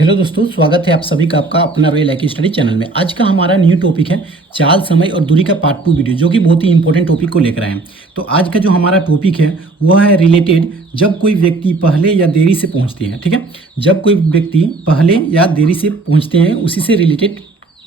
Hello दोस्तों, स्वागत है आप सभी का आपका अपना रॉयल आईक्यू स्टडी चैनल में। आज का हमारा न्यू टॉपिक है चाल, समय और दूरी का पार्ट 2 वीडियो, जो कि बहुत ही इंपॉर्टेंट टॉपिक को लेकर आए हैं। तो आज का जो हमारा टॉपिक है वह है रिलेटेड जब कोई व्यक्ति पहले या देरी से पहुंचते हैं। ठीक है, जब कोई व्यक्ति पहले या देरी से पहुंचते हैं उसी से रिलेटेड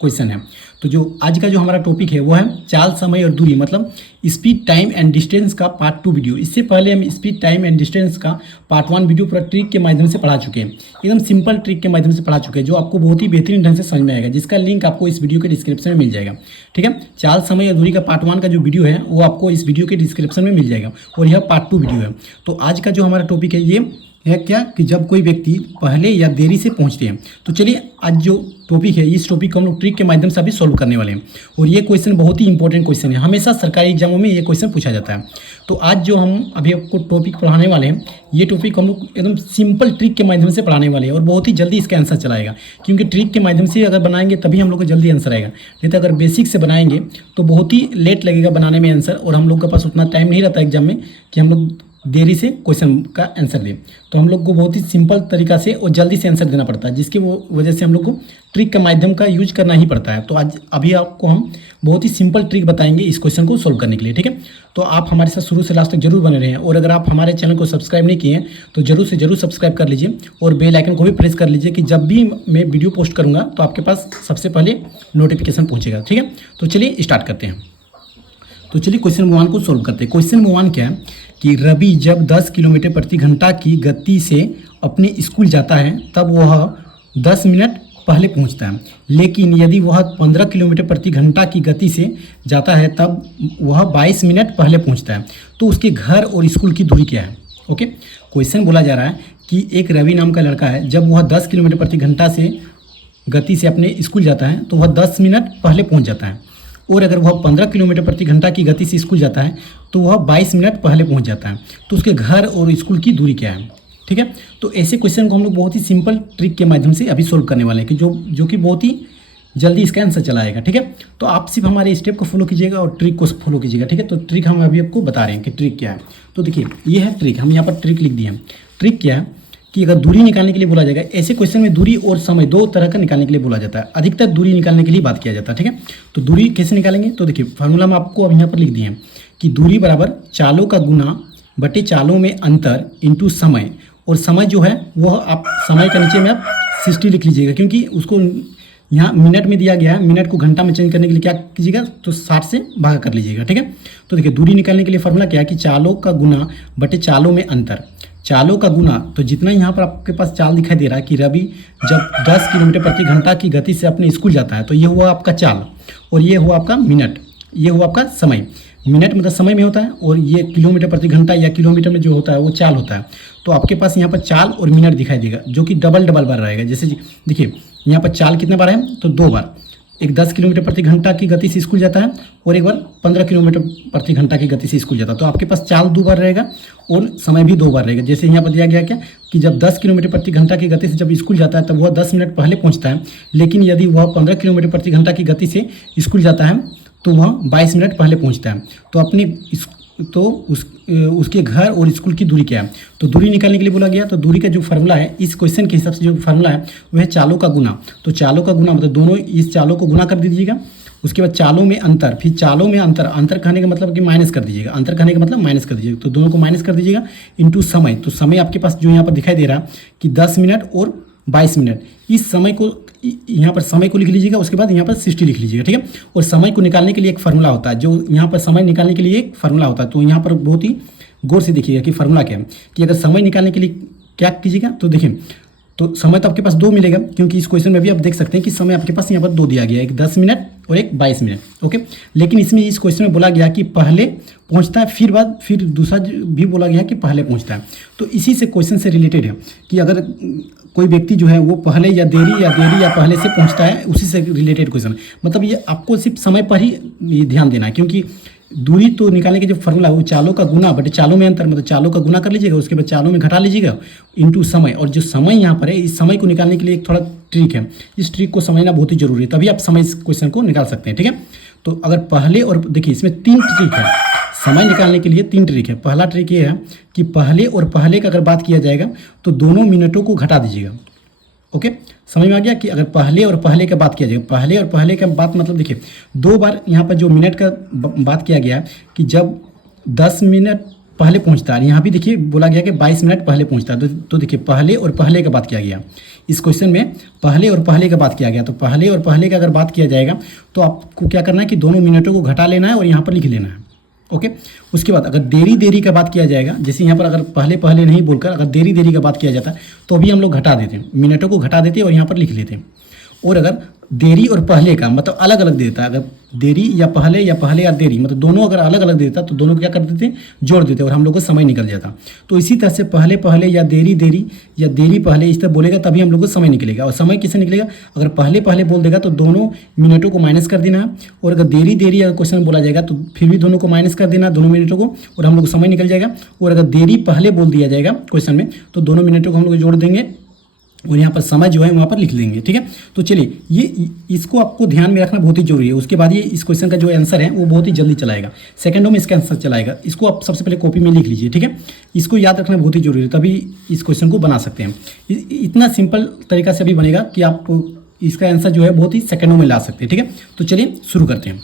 क्वेश्चन है। तो जो आज का जो हमारा टॉपिक है वो है चाल, समय और दूरी, मतलब स्पीड, टाइम एंड डिस्टेंस का पार्ट 2 वीडियो। इससे पहले हम स्पीड, टाइम एंड डिस्टेंस का पार्ट 1 वीडियो पूरा ट्रिक के माध्यम से पढ़ा चुके हैं, एकदम सिंपल ट्रिक के माध्यम से पढ़ा चुके हैं, जो आपको बहुत ही बेहतरीन ढंग से समझ में आएगा, जिसका लिंक आपको इस वीडियो के डिस्क्रिप्शन में मिल जाएगा। ठीक है, चाल, समय और दूरी का पार्ट 1 का जो वीडियो है वो आपको इस वीडियो के डिस्क्रिप्शन में मिल जाएगा, और यह पार्ट 2 वीडियो है। तो आज का जो हमारा टॉपिक है ये है क्या कि जब कोई व्यक्ति पहले या देरी से पहुंचते हैं। तो चलिए आज जो टॉपिक है इस टॉपिक को हम लोग ट्रिक के माध्यम से अभी सॉल्व करने वाले हैं, और ये क्वेश्चन बहुत ही इंपॉर्टेंट क्वेश्चन है, हमेशा सरकारी एग्जामों में ये क्वेश्चन पूछा जाता है। तो आज जो हम अभी आपको टॉपिक पढ़ाने वाले हैं ये टॉपिक हम लोग एकदम सिंपल ट्रिक के माध्यम से पढ़ाने वाले हैं, और बहुत ही जल्दी इसका आंसर चलाएगा, क्योंकि ट्रिक के माध्यम से अगर बनाएंगे तभी हम लोग को जल्दी आंसर आएगा, नहीं तो अगर बेसिक से बनाएंगे तो बहुत ही लेट लगेगा बनाने में आंसर, और हम लोग के पास उतना टाइम नहीं रहता एग्जाम में कि हम लोग देरी से क्वेश्चन का आंसर दें। तो हम लोग को बहुत ही सिंपल तरीका से और जल्दी से आंसर देना पड़ता है, जिसकी वजह से हम लोग को ट्रिक का माध्यम का यूज करना ही पड़ता है। तो आज अभी आपको हम बहुत ही सिंपल ट्रिक बताएंगे इस क्वेश्चन को सोल्व करने के लिए। ठीक है, तो आप हमारे साथ शुरू से लास्ट तक जरूर बने रहें, और अगर आप हमारे चैनल को सब्सक्राइब नहीं किए हैं तो जरूर से जरूर सब्सक्राइब कर लीजिए, और बेल आइकन को भी प्रेस कर लीजिए कि जब भी मैं वीडियो पोस्ट करूँगा तो आपके पास सबसे पहले नोटिफिकेशन पहुँचेगा। ठीक है, तो चलिए स्टार्ट करते हैं। तो चलिए क्वेश्चन नंबर 1 को सोल्व करते हैं। क्वेश्चन नंबर 1 क्या है कि रवि जब 10 किलोमीटर प्रति घंटा की गति से अपने स्कूल जाता है तब वह 10 मिनट पहले पहुंचता है, लेकिन यदि वह 15 किलोमीटर प्रति घंटा की गति से जाता है तब वह 22 मिनट पहले पहुंचता है। तो उसके घर और स्कूल की दूरी क्या है? ओके, क्वेश्चन बोला जा रहा है कि एक रवि नाम का लड़का है, जब वह 10 किलोमीटर प्रति घंटा से गति से अपने स्कूल जाता है तो वह 10 मिनट पहले पहुँच जाता है, और अगर वह 15 किलोमीटर प्रति घंटा की गति से स्कूल जाता है तो वह 22 मिनट पहले पहुंच जाता है। तो उसके घर और स्कूल की दूरी क्या है? ठीक है, तो ऐसे क्वेश्चन को हम लोग बहुत ही सिंपल ट्रिक के माध्यम से अभी सोल्व करने वाले हैं, कि जो कि बहुत ही जल्दी इसका आंसर चलाएगा। ठीक है, तो आप सिर्फ हमारे स्टेप को फॉलो कीजिएगा और ट्रिक को फॉलो कीजिएगा। ठीक है, तो ट्रिक हम अभी आपको बता रहे हैं कि ट्रिक क्या है। तो देखिए ये है ट्रिक, हम यहाँ पर ट्रिक लिख दिए हैं। ट्रिक क्या है कि अगर दूरी निकालने के लिए बोला जाएगा, ऐसे क्वेश्चन में दूरी और समय दो तरह का निकालने के लिए बोला जाता है, अधिकतर दूरी निकालने के लिए बात किया जाता है। ठीक है, तो दूरी कैसे निकालेंगे? तो देखिए फार्मूला हम आपको अब यहाँ पर लिख दिए हैं कि दूरी बराबर चालों का गुना बटे चालों में अंतर इंटू समय, और समय जो है वह आप समय के नीचे में आप 60 लिख लीजिएगा, क्योंकि उसको यहाँ मिनट में दिया गया है, मिनट को घंटा में चेंज करने के लिए क्या कीजिएगा तो 60 से भागा कर लीजिएगा। ठीक है, तो देखिए दूरी निकालने के लिए फार्मूला क्या है कि चालों का गुना बटे चालों में अंतर। चालों का गुना, तो जितना यहाँ पर आपके पास चाल दिखाई दे रहा है कि रवि जब 10 किलोमीटर प्रति घंटा की गति से अपने स्कूल जाता है, तो ये हुआ आपका चाल, और ये हुआ आपका मिनट, ये हुआ आपका समय। मिनट मतलब समय में होता है, और ये किलोमीटर प्रति घंटा या किलोमीटर में जो होता है वो चाल होता है। तो आपके पास यहाँ पर चाल और मिनट दिखाई देगा, जो कि डबल डबल बार रहेगा। जैसे देखिए यहाँ पर चाल कितने बार है तो 2 बार, एक 10 किलोमीटर प्रति घंटा की गति से स्कूल जाता है और एक बार 15 किलोमीटर प्रति घंटा की गति से स्कूल जाता है। तो आपके पास चाल 2 बार रहेगा और समय भी 2 बार रहेगा। जैसे यहाँ पर दिया गया क्या कि जब 10 किलोमीटर प्रति घंटा की गति से जब स्कूल जाता है तब वह 10 मिनट पहले पहुँचता है, लेकिन यदि वह 15 किलोमीटर प्रति घंटा की गति से स्कूल जाता है तो वह 22 मिनट पहले पहुँचता है। तो उसके घर और स्कूल की दूरी क्या है? तो दूरी निकालने के लिए बोला गया, तो दूरी का जो फार्मूला है इस क्वेश्चन के हिसाब से जो फार्मूला है वह है चालों का गुना। तो चालों का गुना मतलब दोनों इस चालों को गुना कर दीजिएगा, उसके बाद चालों में अंतर, फिर चालों में अंतर, अंतर कहने का मतलब कि माइनस कर दीजिएगा, अंतर कहने का मतलब माइनस कर दीजिएगा, तो दोनों को माइनस कर दीजिएगा इंटू समय। तो समय आपके पास जो यहाँ पर दिखाई दे रहा है कि 10 मिनट और 22 मिनट, इस समय को यहाँ पर समय को लिख लीजिएगा, उसके बाद यहाँ पर 60 लिख लीजिएगा। ठीक है, और समय को निकालने के लिए एक फार्मूला होता है, जो यहाँ पर समय निकालने के लिए एक फार्मूला होता है। तो यहाँ पर बहुत ही गौर से देखिएगा कि फार्मूला क्या है, कि अगर समय निकालने के लिए क्या कीजिएगा तो देखिए, तो समय तो आपके पास 2 मिलेगा, क्योंकि इस क्वेश्चन में भी आप देख सकते हैं कि समय आपके पास यहाँ पर 2 दिया गया है, एक 10 मिनट और एक 22 मिनट। ओके, लेकिन इसमें इस क्वेश्चन में बोला गया कि पहले पहुँचता है, फिर दूसरा भी बोला गया कि पहले पहुँचता है। तो इसी से क्वेश्चन से रिलेटेड है कि अगर कोई व्यक्ति जो है वो पहले या देरी या पहले से पहुँचता है, उसी से रिलेटेड क्वेश्चन। मतलब ये आपको सिर्फ समय पर ही ध्यान देना है, क्योंकि दूरी तो निकालने के जो फार्मूला है वो चालों का गुना बटे चालों में अंतर, मतलब चालों का गुना कर लीजिएगा, उसके बाद चालों में घटा लीजिएगा इंटू समय। और जो समय यहाँ पर है, इस समय को निकालने के लिए एक थोड़ा ट्रिक है, इस ट्रिक को समझना बहुत ही जरूरी है, तभी आप समय इस क्वेश्चन को निकाल सकते हैं। ठीक है, तो अगर पहले और देखिए इसमें 3 ट्रिक है समय निकालने के लिए, 3 ट्रिक है। पहला ट्रिक ये है कि पहले और पहले का अगर बात किया जाएगा तो दोनों मिनटों को घटा दीजिएगा। ओके, समझ में आ गया कि अगर पहले और पहले का बात किया जाए, पहले और पहले का बात मतलब देखिए 2 बार यहाँ पर जो मिनट का बात किया गया कि जब 10 मिनट पहले पहुँचता है, यहाँ भी देखिए बोला गया कि 22 मिनट पहले पहुँचता है। तो देखिए पहले और पहले का बात किया गया, इस क्वेश्चन में पहले और पहले का बात किया गया। तो पहले और पहले का अगर बात किया जाएगा तो आपको क्या करना है कि दोनों मिनटों को घटा लेना है और यहाँ पर लिख लेना है। ओके, उसके बाद अगर देरी का बात किया जाएगा, जैसे यहाँ पर अगर पहले पहले नहीं बोलकर अगर देरी का बात किया जाता है तो अभी हम लोग घटा देते हैं, मिनटों को घटा देते हैं और यहाँ पर लिख लेते हैं। और अगर देरी और पहले का मतलब अलग अलग देता है, अगर देरी या पहले या देरी मतलब दोनों अगर अलग अलग देता तो दोनों को क्या कर देते, जोड़ देते और हम लोग को समय निकल जाता। तो इसी तरह से पहले पहले या देरी या देरी पहले इस तरह बोलेगा तभी हम लोग को समय निकलेगा। और समय किससे निकलेगा, अगर पहले पहले बोल देगा तो दोनों मिनटों को माइनस कर देना है, और अगर देरी अगर क्वेश्चन बोला जाएगा तो फिर भी दोनों को माइनस कर देना, दोनों मिनटों को, और हम लोग को समय निकल जाएगा। और अगर देरी पहले बोल दिया जाएगा क्वेश्चन में तो दोनों मिनटों को हम लोग जोड़ देंगे और यहाँ पर समय जो है वहाँ पर लिख देंगे। ठीक है, तो चलिए ये इसको आपको ध्यान में रखना बहुत ही जरूरी है। उसके बाद ये इस क्वेश्चन का जो आंसर है वो बहुत ही जल्दी चलाएगा, सेकंडों में इसका आंसर चलाएगा। इसको आप सबसे पहले कॉपी में लिख लीजिए। ठीक है, इसको याद रखना बहुत ही जरूरी है, तभी इस क्वेश्चन को बना सकते हैं। इतना सिंपल तरीका से भी बनेगा कि आप इसका आंसर जो है बहुत ही सेकंडों में ला सकते हैं। ठीक है, तो चलिए शुरू करते हैं।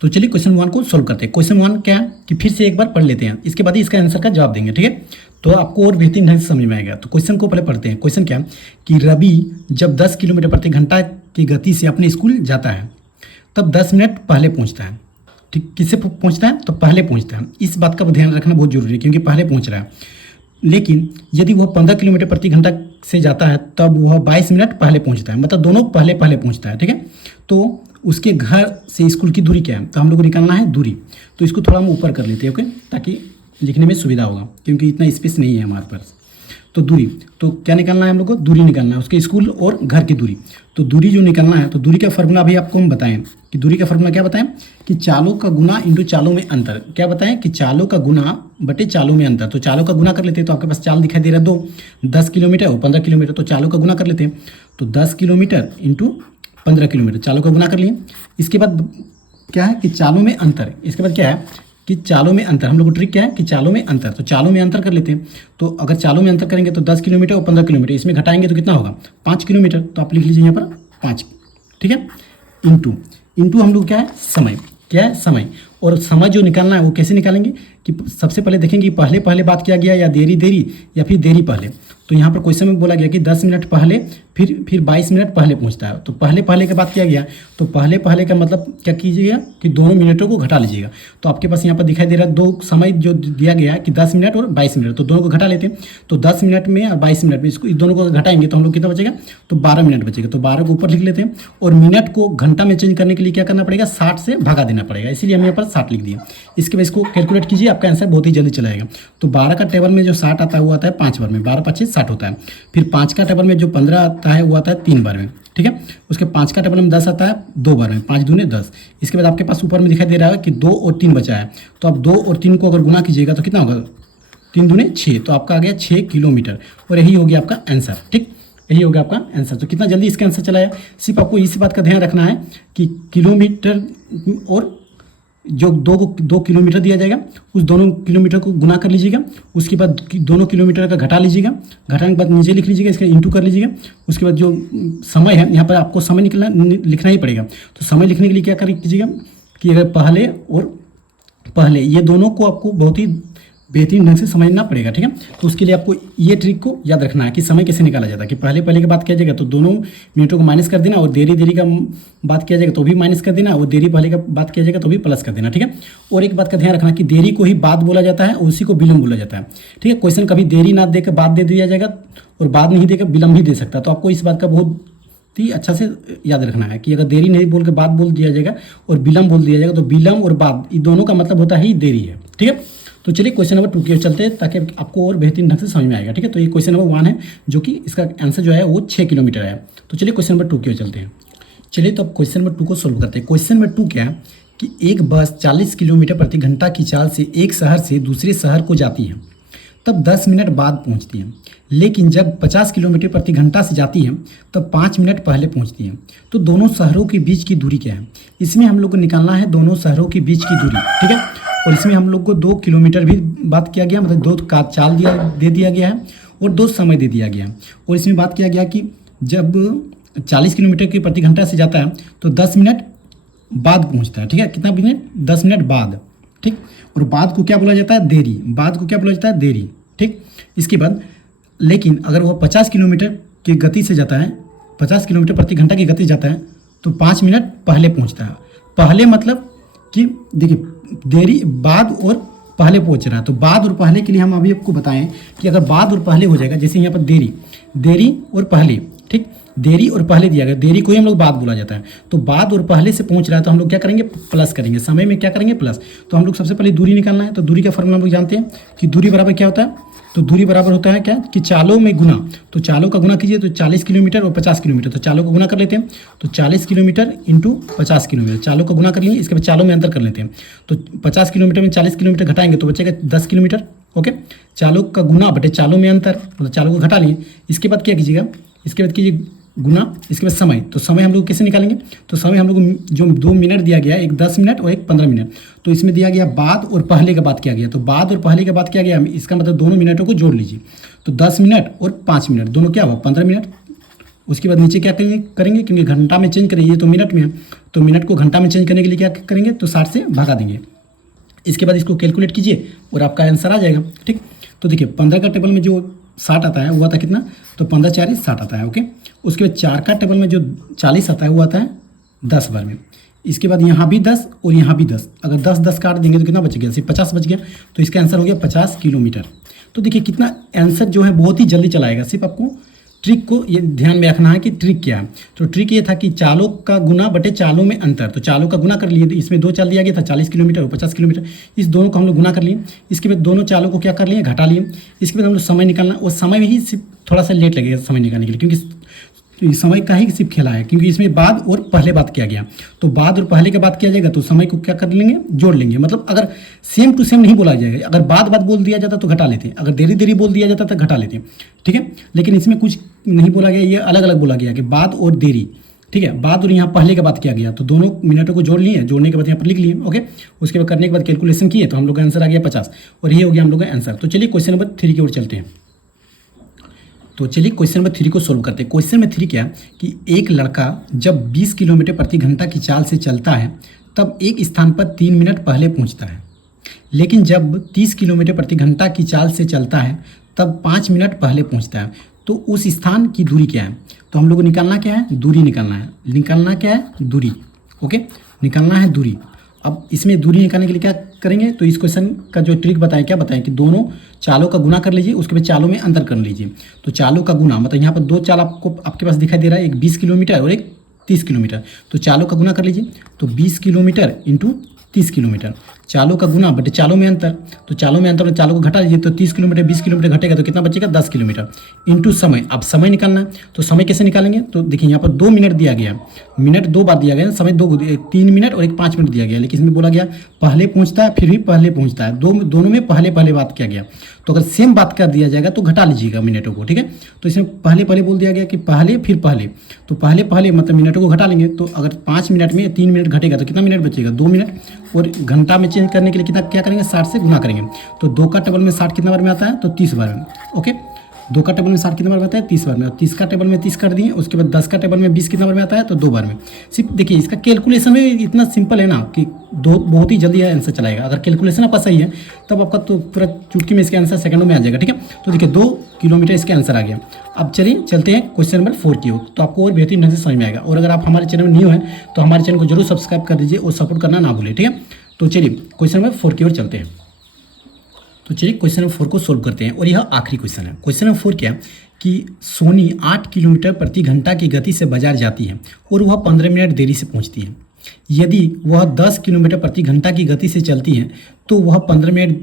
तो चलिए क्वेश्चन 1 को सोल्व करते हैं। क्वेश्चन 1 क्या है कि फिर से एक बार पढ़ लेते हैं, इसके बाद ही इसका आंसर का जवाब देंगे। ठीक है, तो आपको और बेहतरीन ढंग से समझ में आएगा। तो क्वेश्चन को पहले पढ़ते हैं। क्वेश्चन क्या है कि रवि जब 10 किलोमीटर प्रति घंटा की गति से अपने स्कूल जाता है तब 10 मिनट पहले पहुंचता है। ठीक, किससे पहुंचता है, तो पहले पहुंचता है। इस बात का ध्यान रखना बहुत जरूरी है क्योंकि पहले पहुंच रहा है। लेकिन यदि वह 15 किलोमीटर प्रति घंटा से जाता है तब वह 22 मिनट पहले पहुंचता है, मतलब दोनों पहले पहुंचता है। ठीक है, तो उसके घर से स्कूल की दूरी क्या है, तो हम लोग को निकालना है दूरी। तो इसको थोड़ा हम ऊपर कर लेते हैं, ओके, ताकि लिखने में सुविधा होगा क्योंकि इतना स्पेस नहीं है हमारे पास। तो दूरी, तो क्या निकालना है हम लोग को, दूरी निकालना है, उसके स्कूल और घर की दूरी। तो दूरी जो निकालना है, तो दूरी का फॉर्मूला भी आपको हम बताएं कि दूरी का फॉर्मूला क्या बताएं कि चालों का गुना इंटू चालों में अंतर। क्या बताएं कि चालों का गुना बटे चालों में अंतर। तो चालों का गुना कर लेते हैं, तो आपके पास चाल दिखाई दे रहा है 2, 10 किलोमीटर और 15 किलोमीटर, तो चालों का गुना कर लेते हैं। तो 10 किलोमीटर इंटू 15 किलोमीटर, चालों का गुना कर लिए। इसके बाद क्या है कि चालों में अंतर, इसके बाद क्या है कि चालों में अंतर। हम लोग को ट्रिक क्या है कि चालों में अंतर, तो चालों में अंतर कर लेते हैं। तो अगर चालों में अंतर करेंगे तो 10 किलोमीटर और 15 किलोमीटर, इसमें घटाएंगे तो कितना होगा, 5 किलोमीटर। तो आप लिख लीजिए यहाँ पर 5। ठीक है, इंटू हम लोग क्या है, समय, क्या है, समय। और समय जो निकालना है वो कैसे निकालेंगे कि सबसे पहले देखेंगे कि पहले पहले बात किया गया या देरी या फिर देरी पहले। तो यहाँ पर क्वेश्चन में बोला गया कि 10 मिनट पहले फिर 22 मिनट पहले पहुँचता है। तो पहले पहले की बात किया गया, तो पहले पहले का मतलब क्या कीजिएगा कि दोनों मिनटों को घटा लीजिएगा। तो आपके पास यहाँ पर दिखाई दे रहा है 2 समय जो दिया गया है कि 10 मिनट और 22 मिनट, तो दोनों को घटा लेते हैं। तो 10 मिनट में और 22 मिनट में इसको इस दोनों को घटाएंगे तो हम लोग कितना बचेगा, तो 12 मिनट बचेगा। तो 12 को ऊपर लिख लेते हैं और मिनट को घंटा में चेंज करने के लिए क्या करना पड़ेगा, 60 से भगा देना पड़ेगा, इसीलिए हम यहाँ पर 60 लिख दिए। इसके बाद इसको कैलकुलेट कीजिए, आपका आंसर बहुत ही जल्दी चलाएगा। तो 12 का टेबल में जो 60 आता है वो आता है 5 बार में, 12 5 60 होता है। फिर 5 का टेबल में जो 15 आता है वो आता है 3 बार में। ठीक है, उसके 5 का टेबल में 10 आता है 2 बार में, 5 दूने 10। इसके बाद आपके पास ऊपर में दिखाई दे रहा है कि 2 और 3 बचा है। तो आप 2 और 3 को अगर गुना कीजिएगा तो कितना होगा, 3 दूने 6, तो आपका आ गया 6 किलोमीटर। और यही हो गया आपका आंसर। ठीक, यही हो गया आपका आंसर। तो कितना जल्दी इसका आंसर चलाया। सिर्फ आपको इसी बात का ध्यान रखना है कि किलोमीटर और जो 2 किलोमीटर दिया जाएगा उस दोनों किलोमीटर को गुना कर लीजिएगा। उसके बाद दोनों किलोमीटर का घटा लीजिएगा, घटाने के बाद नीचे लिख लीजिएगा, इसका इंटू कर लीजिएगा। उसके बाद जो समय है यहाँ पर आपको समय लिखना ही पड़ेगा। तो समय लिखने के लिए क्या कीजिएगा कि अगर पहले और पहले ये दोनों को आपको बहुत ही बेहतरीन ढंग से समझना पड़ेगा। ठीक है, तो उसके लिए आपको ये ट्रिक को याद रखना है कि समय कैसे निकाला जाता है कि पहले पहले की बात किया जाएगा तो दोनों मिनटों को माइनस कर देना, और देरी का बात किया जाएगा तो भी माइनस कर देना, और देरी पहले का बात किया जाएगा तो भी प्लस कर देना। ठीक है, और एक बात का ध्यान रखना कि देरी को ही बाद बोला जाता है और उसी को विलम्ब बोला जाता है। ठीक है, क्वेश्चन कभी देरी ना देकर बाद दे दिया जाएगा और बाद नहीं देकर विलम्ब भी दे सकता है। तो आपको इस बात का बहुत ही अच्छा से याद रखना है कि अगर देरी नहीं बोल के बाद बोल दिया जाएगा और विलम्ब बोल दिया जाएगा तो विलम्ब और बाद ये दोनों का मतलब होता ही देरी है। ठीक है, तो चलिए क्वेश्चन नंबर 2 की ओर चलते हैं ताकि आपको और बेहतरीन ढंग से समझ में आएगा। ठीक है, तो ये क्वेश्चन नंबर 1 है जो कि इसका आंसर जो है वो 6 किलोमीटर है। तो चलिए क्वेश्चन नंबर 2 की ओर चलते हैं। चलिए तो अब क्वेश्चन नंबर 2 को सोल्व करते हैं। क्वेश्चन नंबर 2 क्या है कि एक बस 40 किलोमीटर प्रति घंटा की चाल से एक शहर से दूसरे शहर को जाती है तब 10 मिनट बाद पहुंचती है, लेकिन जब 50 किलोमीटर प्रति घंटा से जाती है तब 5 मिनट पहले पहुंचती है। तो दोनों शहरों के बीच की दूरी क्या है, इसमें हम लोग को निकालना है दोनों शहरों के बीच की दूरी। ठीक है, और इसमें हम लोग को 2 किलोमीटर भी बात किया गया, मतलब 2 का चाल दे दिया गया है और 2 समय दे दिया गया। और इसमें बात किया गया कि जब 40 किलोमीटर के प्रति घंटा से जाता है तो 10 मिनट बाद पहुंचता है। ठीक है, कितना मिनट? 10 मिनट बाद। ठीक, और बाद को क्या बोला जाता है? देरी। बाद को क्या बोला जाता है? देरी। ठीक, इसके बाद लेकिन अगर वह 50 किलोमीटर की गति से जाता है, 50 किलोमीटर प्रति घंटा की गति जाता है तो 5 मिनट पहले पहुंचता है। पहले मतलब कि देखिए देरी, बाद और पहले पहुंच रहा है। तो बाद और पहले के लिए हम अभी आपको बताएं कि अगर बाद और पहले हो जाएगा, जैसे यहाँ पर देरी और पहले। ठीक, देरी और पहले दिया गया, देरी को ही हम लोग बाद बोला जाता है। तो बाद और पहले से पहुंच रहा है तो हम लोग क्या करेंगे? प्लस करेंगे। समय में क्या करेंगे? प्लस। तो हम लोग सबसे पहले दूरी निकालना है। तो दूरी का फॉर्मूला हम लोग जानते हैं कि दूरी बराबर क्या होता है? तो दूरी बराबर होता है क्या कि चालों में गुना। तो चालों का गुना कीजिए, तो 40 किलोमीटर और 50 किलोमीटर। तो चालों का गुना कर लेते हैं। तो 40 किलोमीटर इंटू 50 किलोमीटर, चालों का गुना कर लिए। इसके बाद चालों में अंतर कर लेते हैं। तो 50 किलोमीटर में 40 किलोमीटर घटाएंगे तो बचेगा 10 किलोमीटर। ओके, चालों का गुना बटे चालों में अंतर, मतलब चालों को घटा लिए। इसके बाद क्या कीजिएगा? इसके बाद कीजिए गुना, इसके बाद समय। तो समय हम लोग कैसे निकालेंगे? तो समय हम लोग जो 2 मिनट दिया गया, एक 10 मिनट और एक 15 मिनट। तो इसमें दिया गया बाद और पहले का बात किया गया। तो बाद और पहले का बात किया गया, इसका मतलब दोनों मिनटों को जोड़ लीजिए। तो 10 मिनट और 5 मिनट दोनों क्या हुआ? 15 मिनट। उसके बाद नीचे क्या करेंगे? क्योंकि घंटा में चेंज करेंगे, ये तो मिनट में है, तो मिनट को घंटा में चेंज करने के लिए क्या करेंगे? तो 60 से भगा देंगे। इसके बाद इसको कैलकुलेट कीजिए और आपका आंसर आ जाएगा। ठीक, तो देखिए 15 का टेबल में जो 60 आता है वो आता है कितना? तो 15 4 60 आता है। ओके, उसके बाद 4 का टेबल में जो 40 आता है वो आता है 10 बार में। इसके बाद यहाँ भी 10 और यहाँ भी 10। अगर 10 10 काट देंगे तो कितना बच गया? सिर्फ 50 बच गया। तो इसका आंसर हो गया 50 किलोमीटर। तो देखिए कितना आंसर जो है बहुत ही जल्दी चला आएगा। सिर्फ आपको ट्रिक को ये ध्यान में रखना है कि ट्रिक क्या है। तो ट्रिक ये था कि चालों का गुना बटे चालों में अंतर। तो चालों का गुना कर लिए, तो इसमें 2 चाल दिया गया था, 40 किलोमीटर और 50 किलोमीटर। इस दोनों को हम लोग गुना कर लिए। इसके बाद दोनों चालों को क्या कर लिए? घटा लिए। इसके बाद हम लोग समय निकालना, और समय में ही सिर्फ थोड़ा सा लेट लगेगा समय निकालने के लिए, क्योंकि समय का ही सिर्फ खेला है, क्योंकि इसमें बाद और पहले बात किया गया। तो बाद और पहले का बात किया जाएगा तो समय को क्या कर लेंगे? जोड़ लेंगे। मतलब अगर सेम टू सेम नहीं बोला जाएगा, अगर बाद बोल दिया जाता तो घटा लेते हैं, अगर देरी देरी बोल दिया जाता तो घटा लेते हैं। ठीक है, लेकिन इसमें कुछ नहीं बोला गया, ये अलग अलग बोला गया कि बाद और देरी। ठीक है, बाद और यहाँ पहले का बात किया गया। तो दोनों मिनटों को जोड़ लिए, जोड़ने के बाद यहाँ पर लिख लिए। ओके, उसके बाद करने के बाद कैलकुलेशन किए तो हम लोग का आंसर आ गया 50, और ये हो गया हम लोग का आंसर। तो चलिए क्वेश्चन नंबर 3 की ओर चलते हैं। तो चलिए क्वेश्चन नंबर 3 को सोल्व करते हैं। क्वेश्चन नंबर 3 क्या कि एक लड़का जब 20 किलोमीटर प्रति घंटा की चाल से चलता है तब एक स्थान पर 3 मिनट पहले पहुंचता है, लेकिन जब 30 किलोमीटर प्रति घंटा की चाल से चलता है तब 5 मिनट पहले पहुंचता है। तो उस स्थान की दूरी क्या है? तो हम लोग को निकालना क्या है? दूरी निकालना है। निकालना क्या है? दूरी। ओके, निकालना है दूरी। अब इसमें दूरी निकालने के लिए क्या करेंगे? तो इस क्वेश्चन का जो ट्रिक बताएं, क्या बताएं कि दोनों चालों का गुना कर लीजिए, उसके बाद चालों में अंतर कर लीजिए। तो चालों का गुना मतलब यहाँ पर 2 चाल आपके पास दिखाई दे रहा है, एक 20 किलोमीटर और एक 30 किलोमीटर। तो चालों का गुना कर लीजिए। तो 20 किलोमीटर इंटू 30 किलोमीटर, चालों का गुना बटे चालों में अंतर। तो चालों में अंतर और चालों को घटा लीजिए। तो 30 किलोमीटर 20 किलोमीटर घटेगा तो कितना बचेगा? 10 किलोमीटर इंटू समय। अब समय निकालना है, तो समय कैसे निकालेंगे? तो देखिए यहाँ पर 2 मिनट दिया गया, मिनट 2 बार दिया गया, समय 2 3 मिनट और एक 5 मिनट दिया गया, लेकिन इसमें बोला गया पहले पहुँचता है, फिर भी पहले पहुँचता है। दोनों में पहले पहले बात किया गया। तो अगर सेम बात कर दिया जाएगा तो घटा लीजिएगा मिनटों को। ठीक है, तो इसमें पहले पहले बोल दिया गया कि पहले फिर पहले, तो पहले पहले मतलब मिनटों को घटा लेंगे। तो अगर 5 मिनट में 3 मिनट घटेगा तो कितना मिनट बचेगा? 2 मिनट। और घंटा में चेंज करने के लिए कितना क्या करेंगे? 60 से गुना करेंगे। तो 2 का टेबल में 60 कितना बार में आता है? तो 30 बार में। ओके, 2 का टेबल में 60 कितना बार में आता है? 30 बार में। और 30 का टेबल में 30 कर दिए। उसके बाद 10 का टेबल में 20 कितना बार में आता है? तो 2 बार में। सिर्फ देखिए इसका कैलकुलेशन में इतना सिंपल है ना कि बहुत ही जल्दी आंसर चलाएगा। अगर कैलकुलेशन आपका सही है तब आपका तो पूरा चुटकी में इसका आंसर सेकंडों में आ जाएगा। ठीक है, तो देखिए 2 किलोमीटर इसका आंसर आ गया। अब चलिए चलते हैं क्वेश्चन नंबर 4 की ओर, तो आपको और बेहतरीन ढंग से समझ में आएगा। और अगर आप हमारे चैनल में न्यू हैं तो हमारे चैनल को जरूर सब्सक्राइब कर दीजिए और सपोर्ट करना ना भूलें। ठीक है, तो चलिए क्वेश्चन नंबर 4 की ओर चलते हैं। तो चलिए क्वेश्चन नंबर 4 को सोल्व करते हैं, और यह आखिरी क्वेश्चन है। क्वेश्चन नंबर 4 क्या कि सोनी 8 किलोमीटर प्रति घंटा की गति से बाजार जाती है और वह 15 मिनट देरी से पहुंचती है। यदि वह 10 किलोमीटर प्रति घंटा की गति से चलती है तो वह 15 मिनट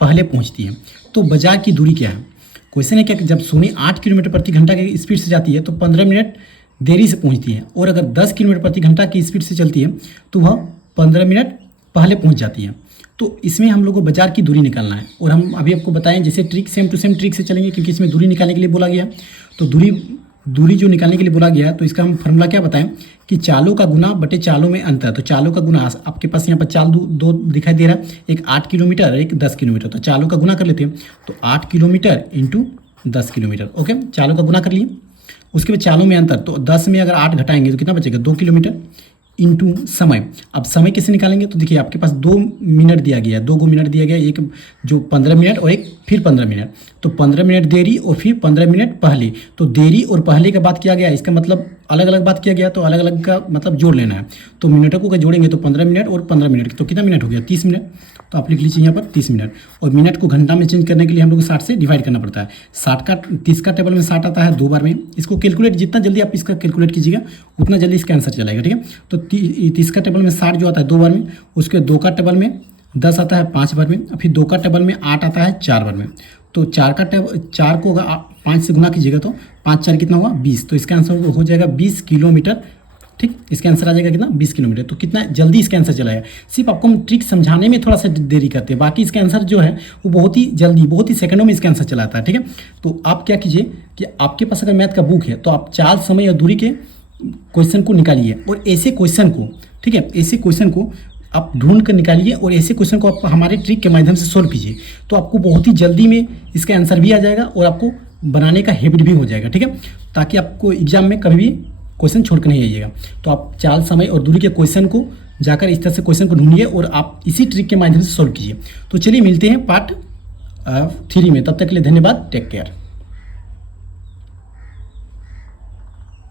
पहले पहुंचती है। तो बाजार की दूरी क्या है? क्वेश्चन है क्या कि जब सोनी 8 किलोमीटर प्रति घंटा की स्पीड से जाती है तो 15 मिनट देरी से पहुंचती है, और अगर 10 किलोमीटर प्रति घंटा की स्पीड से चलती है तो वह 15 मिनट पहले पहुंच जाती है। तो इसमें हम लोग को बाजार की दूरी निकालना है, और हम अभी आपको बताएं जैसे trick same to same trick से चलेंगे, क्योंकि इसमें दूरी निकालने के लिए बोला गया। तो दूरी जो निकालने के लिए बोला गया तो इसका हम फॉर्मूला क्या बताएं कि चालों का गुना बटे चालों में अंतर। तो चालों का गुना आपके पास यहाँ पर चाल दो दिखाई दे रहा है, एक 8 किलोमीटर और एक 10 किलोमीटर। तो चालों का गुना कर लेते हैं। तो 8 किलोमीटर इंटू 10 किलोमीटर। ओके, चालों का गुना कर लिए, उसके बाद चालों में अंतर, तो 10 में अगर 8 घटाएंगे तो कितना बचेगा, 2 किलोमीटर इंटू समय। अब समय कैसे निकालेंगे, तो देखिए आपके पास 2 मिनट दिया गया है, 2 मिनट दिया गया है, एक जो 15 मिनट और एक फिर 15 मिनट, तो 15 मिनट देरी और फिर 15 मिनट पहले, तो देरी और पहले का बात किया गया, इसका मतलब अलग अलग बात किया गया, तो अलग अलग का मतलब जोड़ लेना है। तो मिनटों को जोड़ेंगे तो 15 मिनट और 15 मिनट, तो कितना मिनट हो गया, 30 मिनट। तो आप लिख लीजिए यहाँ पर 30 मिनट। और मिनट को घंटा में चेंज करने के लिए हम लोग को 60 से डिवाइड करना पड़ता है। 30 का टेबल में 60 आता है 2 बार में। इसको कैलकुलेट, जितना जल्दी आप इसका कैलकुलेट कीजिएगा उतना जल्दी इसका आंसर चलाएगा, ठीक है। तो 30 का टेबल में 60 जो आता है 2 बार में, उसके 2 का टेबल में 10 आता है 5 बार में, फिर 2 का टेबल में 8 आता है 4 बार में। तो 4 को अगर 5 से गुना कीजिएगा तो 5 4 कितना हुआ, 20। तो इसका आंसर हो जाएगा 20 किलोमीटर, ठीक। इसका आंसर आ जाएगा कितना, 20 किलोमीटर। तो कितना जल्दी इसका आंसर चलाएगा। सिर्फ आपको हम ट्रिक समझाने में थोड़ा सा देरी करते हैं, बाकी इसका आंसर जो है वो बहुत ही जल्दी, बहुत ही सेकंडों में इसका आंसर चलाता है, ठीक है। तो आप क्या कीजिए कि आपके पास अगर मैथ का बुक है तो आप चाल, समय और दूरी के क्वेश्चन को निकालिए, और ऐसे क्वेश्चन को, ठीक है, ऐसे क्वेश्चन को आप ढूंढ कर निकालिए और ऐसे क्वेश्चन को आप हमारे ट्रिक के माध्यम से सोल्व कीजिए। तो आपको बहुत ही जल्दी में इसका आंसर भी आ जाएगा और आपको बनाने का हैबिट भी हो जाएगा, ठीक है, ताकि आपको एग्जाम में कभी भी क्वेश्चन छोड़ कर नहीं आइएगा। तो आप चाल, समय और दूरी के क्वेश्चन को जाकर इस तरह से क्वेश्चन को ढूंढिए और आप इसी ट्रिक के माध्यम से सोल्व कीजिए। तो चलिए मिलते हैं पार्ट 3 में, तब तक के लिए धन्यवाद, टेक केयर।